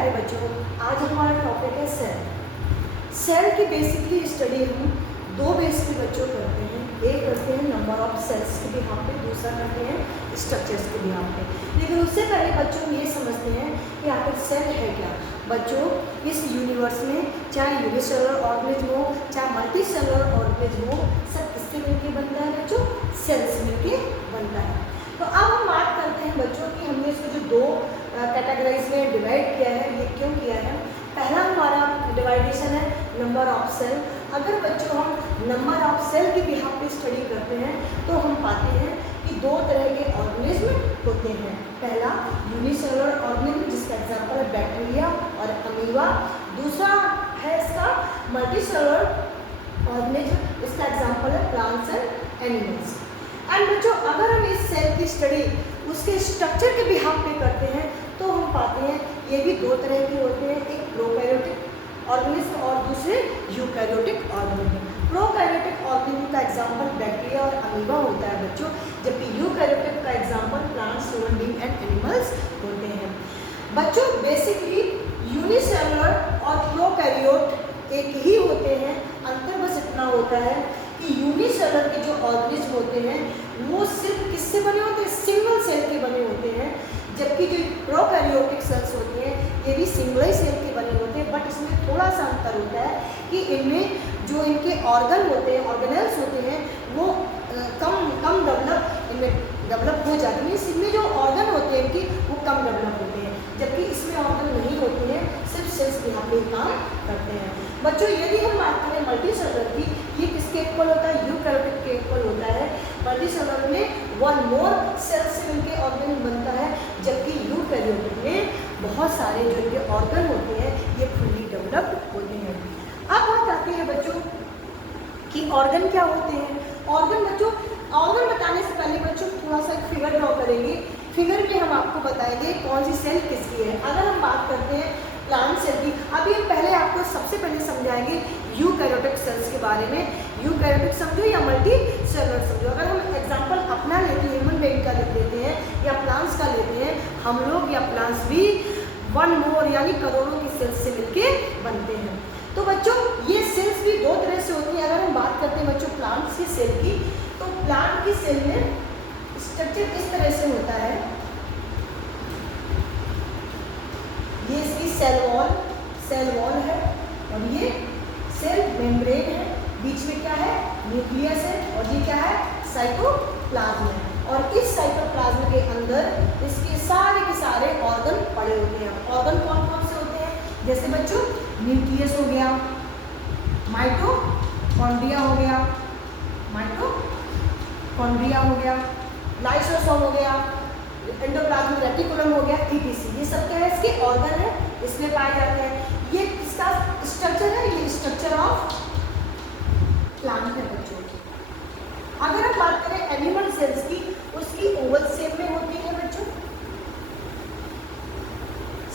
प्यारे बच्चों, आज हमारा टॉपिक है सेल। सेल की बेसिकली स्टडी हम दो बेस पे बच्चों करते हैं। एक करते हैं नंबर ऑफ सेल्स के बिहाफ पे, दूसरा करते हैं स्ट्रक्चर्स के बिहाफ पे। लेकिन उससे पहले बच्चों ये समझते हैं कि आखिर सेल है क्या। बच्चों, इस यूनिवर्स में चाहे यूनिसेलुलर ऑर्गेनिज्म हो चाहे मल्टी सेलुलर ऑर्गेनिज्म हो, सब किससे मिलकर बनता है बच्चों? सेल से मिलकर बनता है। तो अब हम बात करते हैं बच्चों कि हमने इसको जो दो कैटेगराइज में डिवाइड किया है, ये क्यों किया है। पहला हमारा डिवाइडेशन है नंबर ऑफ सेल। अगर बच्चों हम नंबर ऑफ सेल की बिहाफ पे स्टडी करते हैं तो हम पाते हैं कि दो तरह के ऑर्गेनिज्म होते हैं। पहला यूनिसेलुलर ऑर्गेनिज्म, जिसका एग्जांपल है बैक्टीरिया और अमीबा। दूसरा है इसका मल्टीसेलुलर ऑर्गेनिज्म, इसका एग्जांपल है प्लांट्स एंड एनिमल्स। एंड बच्चों, अगर हम इस सेल की स्टडी उसके स्ट्रक्चर के बिहाफ पे करते हैं तो हम पाते हैं ये भी दो तरह के होते हैं, एक प्रोकैरियोटिक ऑर्गेनिज्म और दूसरे यूकैरियोटिक ऑर्गेनिज्म। प्रोकैरियोटिक ऑर्गेनिज्म का एग्जांपल बैक्टीरिया और अमीबा होता है बच्चों, जबकि यूकैरियोटिक का example plants, human being and animals होते हैं। बच्चों, बेसिकली यूनिसेलुलर और प्रोकैरियोट एक ही होते हैं। अंतर बस इतना होता है कि यूनिसेलुलर के जो ऑर्गेनिज्म होते हैं वो सिर्फ किससे बने होते हैं? सिंगल सेल के बने होते हैं, जबकि जो प्रोकैरियोटिक सेल्स होते हैं ये भी सिंगल ही सेल के बने होते हैं। बट इसमें थोड़ा सा अंतर होता है कि इनमें जो इनके ऑर्गन होते हैं, ऑर्गेनेल्स होते हैं, वो कम डेवलप हो जाते हैं। इनमें जो ऑर्गन होते हैं इनकी वो कम डेवलप होते हैं, जबकि इसमें ऑर्गन नहीं होते हैं, सिर्फ सेल्स यहाँ पे काम करते हैं। बच्चों, यदि हम बात करें मल्टीसेलुलर की, ये किसके इक्वल होता है? यूकैरियोटिक के इक्वल होता है। मल्टीसेलुलर में वन मोर सेल से मिलकर ऑर्गन बनता है, जबकि यूकैरियोटिक में बहुत सारे जो इनके ऑर्गन होते हैं ये फुल्ली डेवलप्ड होते हैं। अब बात आती है बच्चों कि ऑर्गन क्या होते हैं। ऑर्गन बच्चों, ऑर्गन बताने से पहले बच्चों थोड़ा सा फिगर ड्रॉ करेंगे। फिगर में हम आपको बताएंगे कौन सी सेल किसकी है। अगर हम बात करते हैं प्लांट सेल की, अभी हम पहले आपको सबसे पहले समझाएंगे यूकैरियोटिक सेल्स के बारे में। यूकैरियोटिक समझो या मल्टी सेलुलर समझो। अगर हम एग्जांपल अपना लेते हैं, ह्यूमन बीइंग का लेते हैं या प्लांट्स का लेते हैं, हम लोग या प्लांट्स भी वन मोर यानी करोड़ों की सेल्स से मिलके बनते हैं। तो बच्चों, ये सेल्स भी दो तरह से होती हैं। अगर हम बात करते हैं बच्चों प्लांट्स की सेल की, तो प्लांट की सेल में स्ट्रक्चर इस तरह से होता है। ये इसकी सेल वॉल है और ये सेल मेम्ब्रेन है। बीच में क्या है? न्यूक्लियस है। और ये क्या है? साइटोप्लाज्म है। और इस साइटोप्लाज्म के अंदर इसके सारे के सारे ऑर्गन पड़े होते हैं। ऑर्गन कौन कौन से होते हैं? जैसे बच्चों न्यूक्लियस हो गया, माइटोकॉन्ड्रिया हो गया, लाइसोसोम हो गया, एंडोप्लाज्मिक रेटिकुलम हो गया, ईटीसी। ये सब क्या है? इसके ऑर्गन है, इसमें पाए जाते हैं। ये किसका स्ट्रक्चर है? ये स्ट्रक्चर ऑफ प्लांट है बच्चों। अगर हम बात करें एनिमल सेल्स की, उसकी ओवल शेप में होती है बच्चों।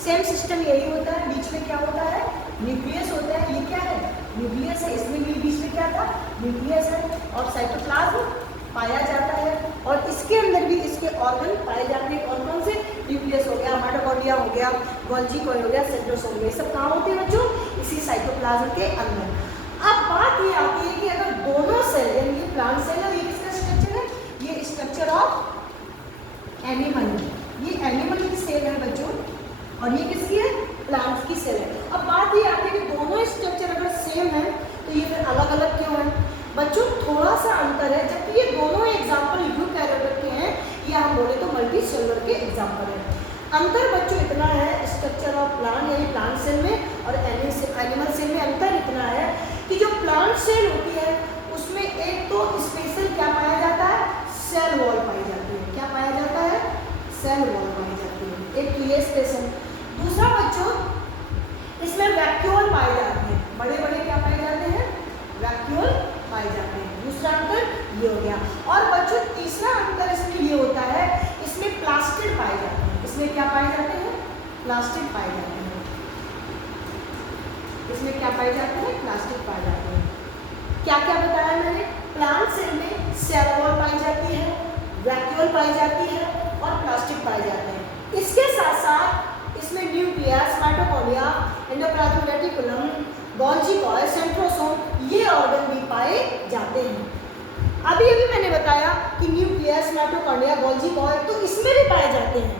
सेम सिस्टम यही होता है। बीच में क्या होता है? न्यूक्लियस होता है। ये क्या है? न्यूक्लियस है। इसमें भी बीच में क्या था? न्यूक्लियस है। और साइटोप्लाज्म पाया जाता है और इसके अंदर भी इसके ऑर्गन पाए जाते हैं। कौन कौन से? न्यूक्लियस हो गया, माइटोकॉन्ड्रिया हो गया, गोल्जी कॉइल हो गया, सेंट्रोसोम हो गया। ये सब कहाँ होते हैं बच्चों? इसी साइटोप्लाज्म के अंदर। अब बात ये आती है कि अगर दोनों सेल, यानी ये प्लांट सेल है, ये किसका स्ट्रक्चर है? ये स्ट्रक्चर ऑफ एनिमल। ये एनिमल की सेल है बच्चों और ये किसकी है? प्लांट्स की सेल है। अब बात ये आती है कि दोनों स्ट्रक्चर अगर सेम है तो ये फिर अलग अलग क्यों है? बच्चों, थोड़ा सा अंतर है। जबकि ये दोनों एग्जाम्पल यूकैरियोटिक के हैं, या हम बोले तो मल्टी सेलुलर के एग्जाम्पल है। अंतर बच्चों इतना है स्ट्रक्चर ऑफ प्लांट यानी प्लांट सेल में और एनिमल सेल में अंतर इतना है कि जो प्लांट सेल होती है उसमें एक तो स्पेशल क्या पाया जाता है? सेल वॉल पाई जाती है। क्या पाया जाता है? सेल वॉल पाई जाती है। एक तो ये स्पेशल। दूसरा बच्चों, इसमें वैक्यूल पाए जाते हैं। बड़े बड़े क्या पाए जाते हैं? वैक्यूल पाए जाते हैं। दूसरा अंतर ये हो गया। और बच्चों तीसरा अंतर इसमें ये होता है, इसमें प्लास्टिड पाए जाते हैं। इसमें क्या पाए जाते हैं? प्लास्टिड पाए जाते हैं। इसमें क्या पाए जाते हैं? प्लास्टिड पाए जाते हैं। क्या क्या बताया मैंने? प्लांट सेल में सेल वॉल पाई जाती है, वैक्यूल पाई जाती है और प्लास्टिड पाए जाते हैं। इसके साथ साथ इसमें nucleus, mitochondria mitochondria, endoplasmic reticulum, Golgi coil, centrosome, ये ऑर्गन भी पाए जाते हैं। अभी अभी मैंने बताया कि न्यूक्लियस, माइटोकॉन्ड्रिया, गोल्जी कॉइल तो इसमें भी पाए जाते हैं,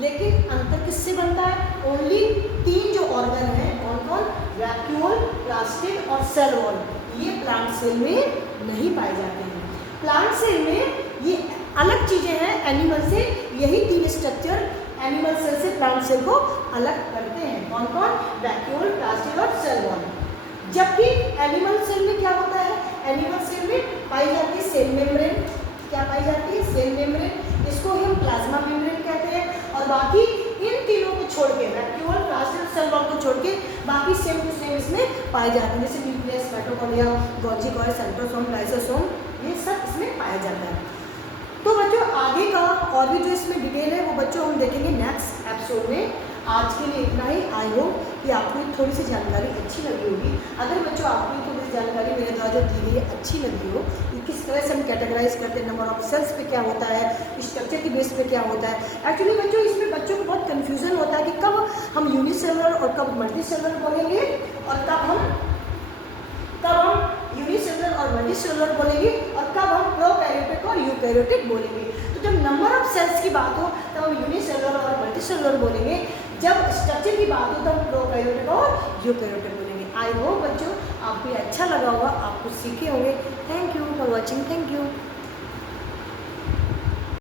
लेकिन अंतर किससे बनता है? ओनली 3 जो ऑर्गन हैं, कौन कौन? वैक्यूल, प्लास्टिड और सेल वॉल, ये प्लांट सेल में नहीं पाए जाते हैं। प्लांट सेल में ये अलग चीजें हैं एनिमल से, यही 3 स्ट्रक्चर एनिमल सेल से प्लांट सेल को अलग करते हैं, कौन कौन? वैक्यूल, प्लास्टिड और सेल वॉल। जबकि एनिमल सेल में क्या होता है? एनिमल सेल में पाई जाती है सेल मेम्ब्रेन। क्या पाई जाती है? सेल मेम्ब्रेन, इसको हम प्लाज्मा मेम्ब्रेन कहते हैं। और बाकी इन तीनों को छोड़ के, वैक्यूल, प्लास्टिड, सेल वॉल को छोड़ के बाकी सेम टू सेम इसमें पाए जाते हैं, जैसे nucleus, mitochondria, Golgi coil, centrosome, lysosome, ये सब इसमें पाया जाता है। तो बच्चों आगे का और भी जो इसमें डिटेल है वो बच्चों हम देखेंगे नेक्स्ट एपिसोड में। आज के लिए इतना ही। आई होप कि आपको थोड़ी सी जानकारी अच्छी लगी होगी। अगर बच्चों आपको थोड़ी सी जानकारी मेरे द्वारा जो दी गई अच्छी लगी हो कि किस तरह से हम कैटेगराइज करते हैं, नंबर ऑफ सेल्स पे क्या होता है, स्ट्रक्चर की बेस पे क्या होता है। एक्चुअली बच्चों इसमें बच्चों को बहुत कन्फ्यूजन होता है कि कब हम यूनिसेलुलर और कब मल्टीसेलुलर बोलेंगे और कब हम यूनिसेलुलर और मल्टीसेलुलर बोलेंगे और कब हम प्रोकैरियोटिक और यूकैरियोटिक बोलेंगे। तो जब नंबर ऑफ सेल्स की बात हो तब हम यूनिसेलुलर और मल्टीसेलुलर बोलेंगे, जब स्ट्रक्चर की बात हो तब प्रोकैरियोटिक और यूकैरियोटिक बोलेंगे। आई होप बच्चों आपको अच्छा लगा होगा, आप कुछ सीखे होंगे। Thank you for watching. Thank you.